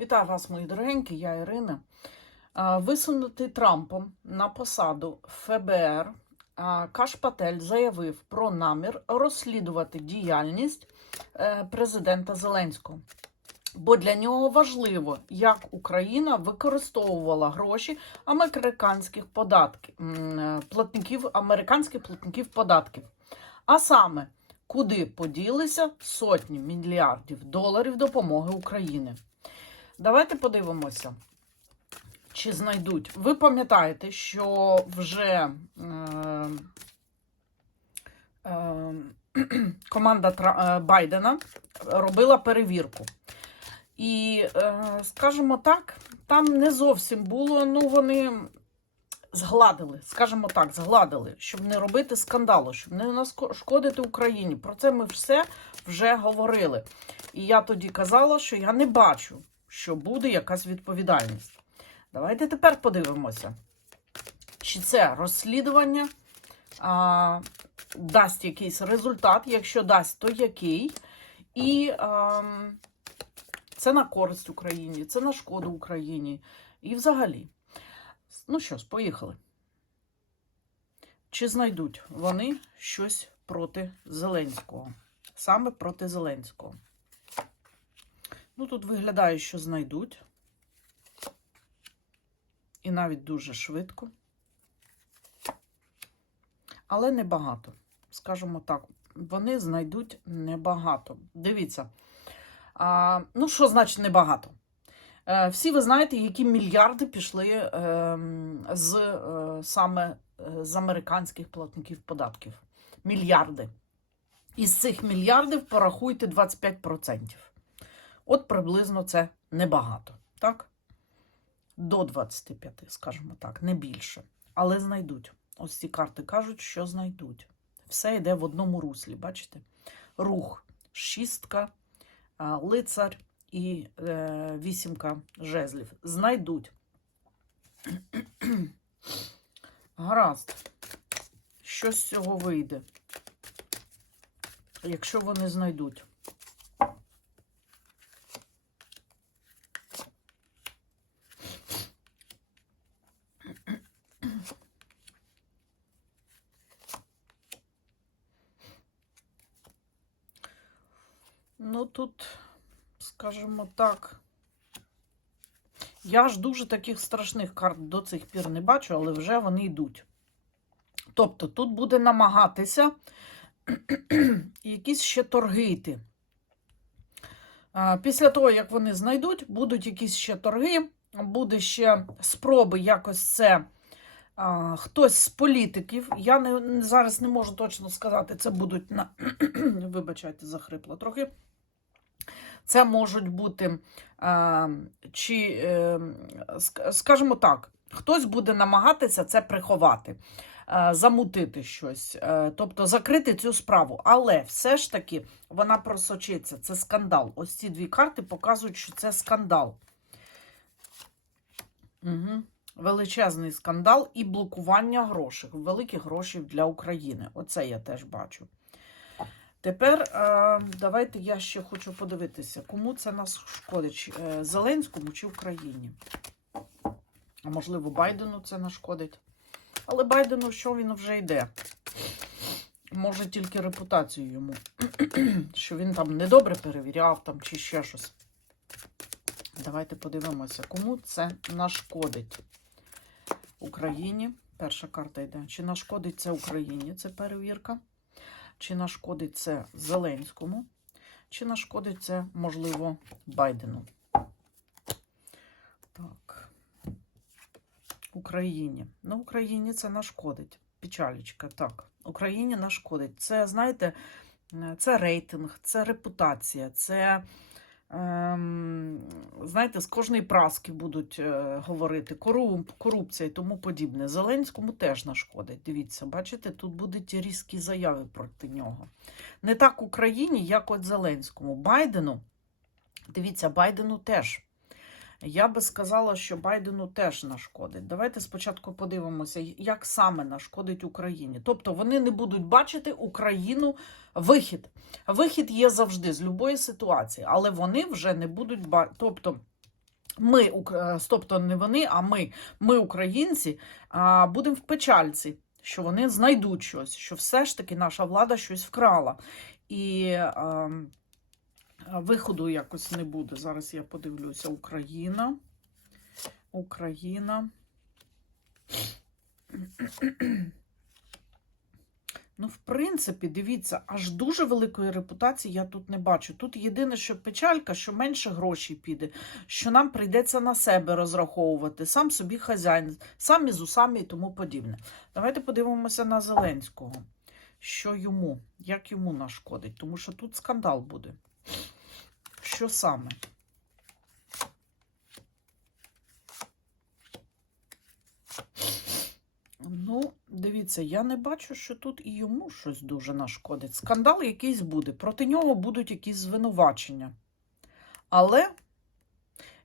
Вітаю вас, мої дорогенькі, я Ірина. А, Висунутий Трампом на посаду ФБР а, Каш Патель заявив про намір розслідувати діяльність е, президента Зеленського. Бо для нього важливо, як Україна використовувала гроші американських податків, е, платників, американських платників податків. А саме, куди поділися сотні мільярдів доларів допомоги Україні. Давайте подивимося, чи знайдуть. Ви пам'ятаєте, що вже е, е, команда е, Байдена робила перевірку. І, е, скажімо так, там не зовсім було, ну вони згладили, скажімо так, згладили, щоб не робити скандалу, щоб не нашкодити Україні. Про це ми все вже говорили. І я тоді казала, що я не бачу, що буде якась відповідальність. Давайте тепер подивимося, чи це розслідування а, дасть якийсь результат. Якщо дасть, то який. І а, це на користь Україні, це на шкоду Україні. І взагалі. Ну що ж, поїхали. Чи знайдуть вони щось проти Зеленського? Саме проти Зеленського. Ну, тут виглядає, що знайдуть. І навіть дуже швидко. Але небагато. Скажімо так, вони знайдуть небагато. Дивіться. А, ну, що значить небагато? Е, всі ви знаєте, які мільярди пішли е, з е, саме е, з американських платників податків. Мільярди. Із цих мільярдів порахуйте 25%. От приблизно це небагато, так? До 25, скажімо так, не більше. Але знайдуть. Ось ці карти кажуть, що знайдуть. Все йде в одному руслі, бачите? Рух, шістка, лицар і е, вісімка жезлів. Знайдуть. Гаразд. Що з цього вийде? Якщо вони знайдуть. Ну, тут, скажімо так, я ж дуже таких страшних карт до цих пір не бачу, але вже вони йдуть. Тобто тут буде намагатися якісь ще торги йти. Після того, як вони знайдуть, будуть якісь ще торги, буде ще спроби якось це. Хтось з політиків, я не, зараз не можу точно сказати, це будуть на. Вибачайте, захрипла трохи. Це можуть бути, е, чи, е, скажімо так, хтось буде намагатися це приховати, е, замутити щось, тобто закрити цю справу. Але все ж таки вона просочиться. Це скандал. Ось ці дві карти показують, що це скандал. Угу. Величезний скандал і блокування грошей, великих грошей для України. Оце я теж бачу. Тепер давайте я ще хочу подивитися, кому це нас шкодить, е, Зеленському чи Україні. А можливо, Байдену це нашкодить. Але Байдену що він вже йде? Може тільки репутацію йому, що він там недобре перевіряв там, чи ще щось. Давайте подивимося, кому це нашкодить. Україні. Перша карта йде. Чи нашкодить це Україні? Це перевірка. Чи нашкодить це Зеленському, чи нашкодить це, можливо, Байдену. Так. Україні. Ну, Україні це нашкодить. Печалічка, так. Україні нашкодить. Це, знаєте, це рейтинг, це репутація, це. Ем, знаєте, з кожної праски будуть е, говорити корумп, корупція і тому подібне. Зеленському теж нашкодить. Дивіться, бачите, тут будуть різкі заяви проти нього. Не так Україні, як от Зеленському. Байдену, дивіться, Байдену теж. Я би сказала, що Байдену теж нашкодить. Давайте спочатку подивимося, як саме нашкодить Україні. Тобто вони не будуть бачити Україну вихід. Вихід є завжди з будь-якої ситуації, але вони вже не будуть бачити. Тобто ми, тобто не вони, а ми, ми, українці, будемо в печальці, що вони знайдуть щось, що все ж таки наша влада щось вкрала. І а, виходу якось не буде. Зараз я подивлюся. Україна. Україна. Ну, в принципі, дивіться, аж дуже великої репутації я тут не бачу. Тут єдине, що печалька, що менше грошей піде, що нам прийдеться на себе розраховувати, сам собі хазяїн, самі з усами і тому подібне. Давайте подивимося на Зеленського. Що йому, як йому нашкодить, тому що тут скандал буде. Що саме? Ну, дивіться, я не бачу, що тут і йому щось дуже нашкодить. Скандал якийсь буде, проти нього будуть якісь звинувачення. Але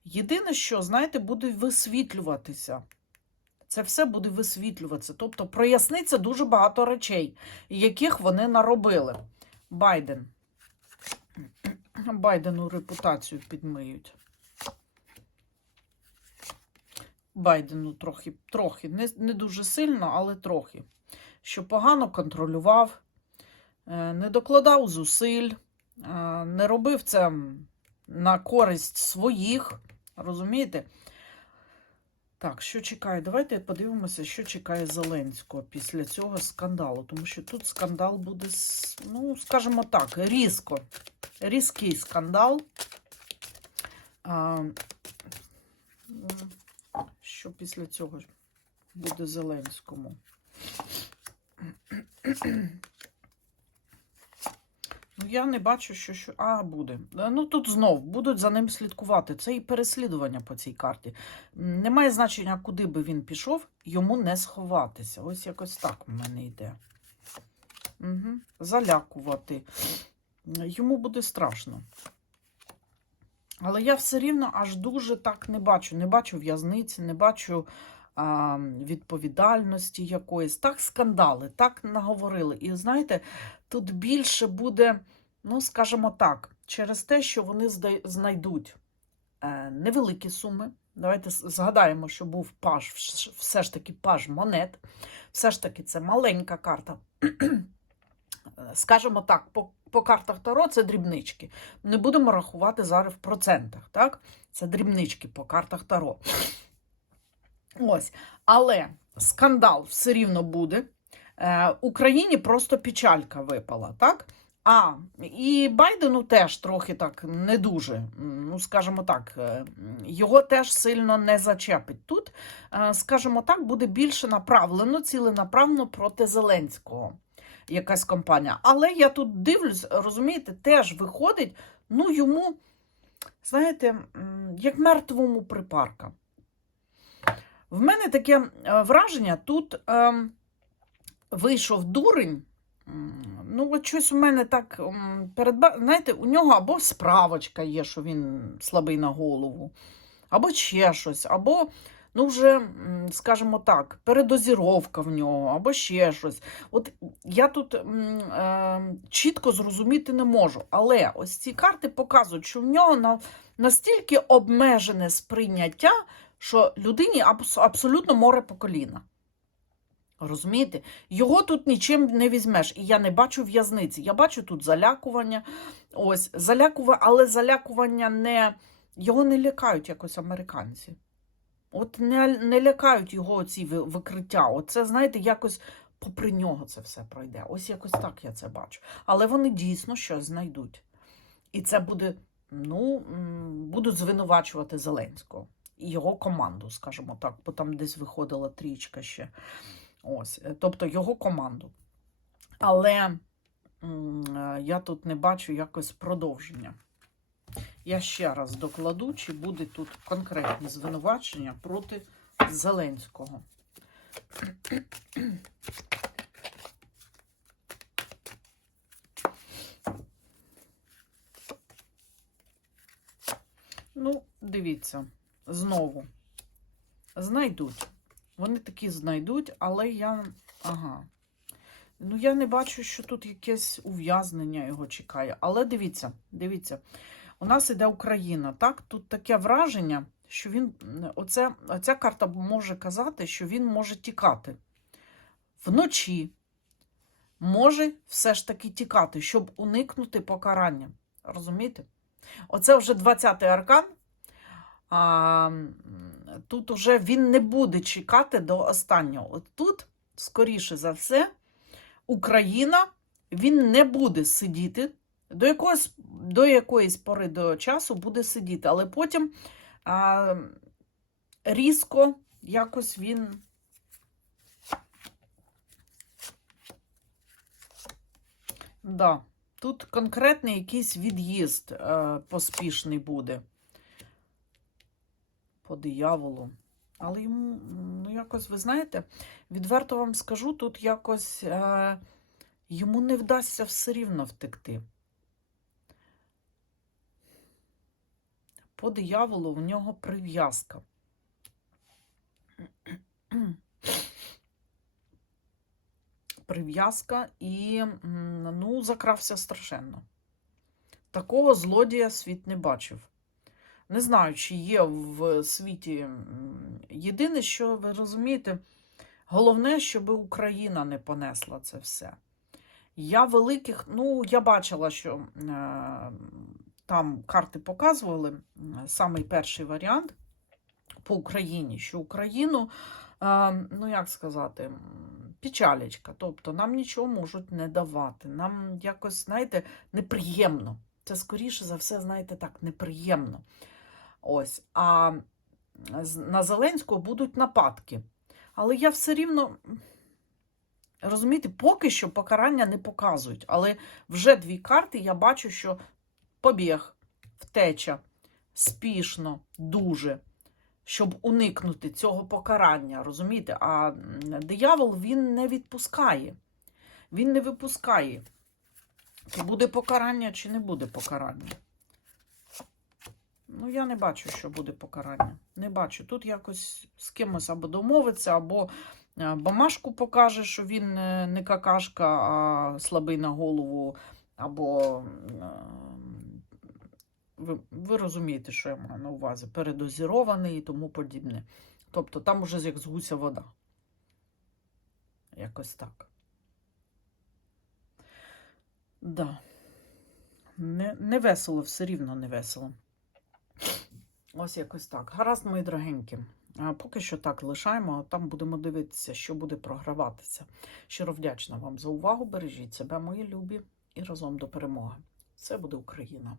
єдине, що, знаєте, буде висвітлюватися. Це все буде висвітлюватися. Тобто проясниться дуже багато речей, яких вони наробили. Байден. Байдену репутацію підмиють. Байдену трохи, трохи, не, не дуже сильно, але трохи. Що погано контролював, е, не докладав зусиль, е, не робив це на користь своїх. Розумієте? Так, що чекає? Давайте подивимося, що чекає Зеленського після цього скандалу. Тому що тут скандал буде, ну, скажімо так, різко. Різкий скандал. Що після цього буде Зеленському? Ну, я не бачу, що, що. А, буде. Е, Ну тут знов будуть за ним слідкувати. Це і переслідування по цій карті. Немає значення, куди би він пішов, йому не сховатися. Ось якось так в мене йде. Угу. Залякувати. Йому буде страшно. Але я все рівно аж дуже так не бачу. Не бачу в'язниці, не бачу а, відповідальності якоїсь. Так скандали, так наговорили. І знаєте, тут більше буде, ну, скажімо так, через те, що вони знайдуть е, невеликі суми. Давайте згадаємо, що був паж, все ж таки паж монет. Все ж таки, це маленька карта. Скажімо так, по, по картах Таро це дрібнички. Не будемо рахувати зараз в процентах, так? Це дрібнички по картах Таро. Ось. Але скандал все рівно буде. Е, Україні просто печалька випала, так? А, і Байдену теж трохи так не дуже, ну, скажімо так, е, його теж сильно не зачепить. Тут, е, скажімо так, буде більше направлено, ціленаправлено проти Зеленського якась компанія. Але я тут дивлюсь, розумієте, теж виходить, ну йому, знаєте, як мертвому припарка. В мене таке е, враження, тут ем, вийшов дурень. Ну, от щось у мене так передба... Знаєте, у нього або справочка є, що він слабий на голову, або ще щось, або, ну, вже, скажімо так, передозіровка в нього, або ще щось. От я тут е, чітко зрозуміти не можу. Але ось ці карти показують, що в нього на, настільки обмежене сприйняття, що людині абс- абсолютно море по коліна. Розумієте? Його тут нічим не візьмеш. І я не бачу в'язниці. Я бачу тут залякування. Ось, залякування, але залякування не. Його не лякають якось американці. От не, не лякають його ці викриття. Оце, знаєте, якось попри нього це все пройде. Ось якось так я це бачу. Але вони дійсно щось знайдуть. І це буде, ну, будуть звинувачувати Зеленського і його команду, скажімо так, бо там десь виходила трічка ще. Ось, е, тобто його команду. Але е, я тут не бачу якось продовження. Я ще раз докладу, чи буде тут конкретні звинувачення проти Зеленського. Ну, дивіться, знову. Знайдуть. Вони такі знайдуть, але я. Ага. Ну, я не бачу, що тут якесь ув'язнення його чекає. Але дивіться, дивіться, у нас іде Україна, так? Тут таке враження, що він оце, оця карта може казати, що він може тікати вночі. Може все ж таки тікати, щоб уникнути покарання. Розумієте? Оце вже 20-й аркан. А, тут уже він не буде чекати до останнього. От тут, скоріше за все, Україна він не буде сидіти. До якоїсь, до якоїсь пори до часу буде сидіти, але потім а, різко якось він. Да, тут конкретний якийсь від'їзд е, поспішний буде по дияволу. Але йому, ну, якось, ви знаєте, відверто вам скажу, тут якось е, йому не вдасться все рівно втекти. По дияволу в нього прив'язка. Прив'язка і ну, закрався страшенно. Такого злодія світ не бачив. Не знаю, чи є в світі. Єдине, що ви розумієте, головне, щоб Україна не понесла це все. Я великих, ну, я бачила, що е, там карти показували самий перший варіант по Україні, що Україну, е, ну як сказати, печалечка. Тобто нам нічого можуть не давати. Нам якось, знаєте, неприємно. Це скоріше за все, знаєте, так, неприємно. Ось. А на Зеленського будуть нападки. Але я все рівно. Розумієте, поки що покарання не показують. Але вже дві карти я бачу, що побіг, втеча, спішно, дуже, щоб уникнути цього покарання. Розумієте? А диявол він не відпускає. Він не випускає. Чи буде покарання, чи не буде покарання. Ну, я не бачу, що буде покарання. Не бачу. Тут якось з кимось або домовиться, або е, бамашку покаже, що він е, не какашка, а слабий на голову, або е, ви, ви розумієте, що я маю на увазі, передозірований і тому подібне. Тобто там уже як з гуся вода. Якось так. Да. Не, не весело, все рівно не весело. Ось якось так. Гаразд, мої дорогенькі. Поки що так лишаємо, а там будемо дивитися, що буде програватися. Щиро вдячна вам за увагу. Бережіть себе, мої любі, і разом до перемоги. Це буде Україна.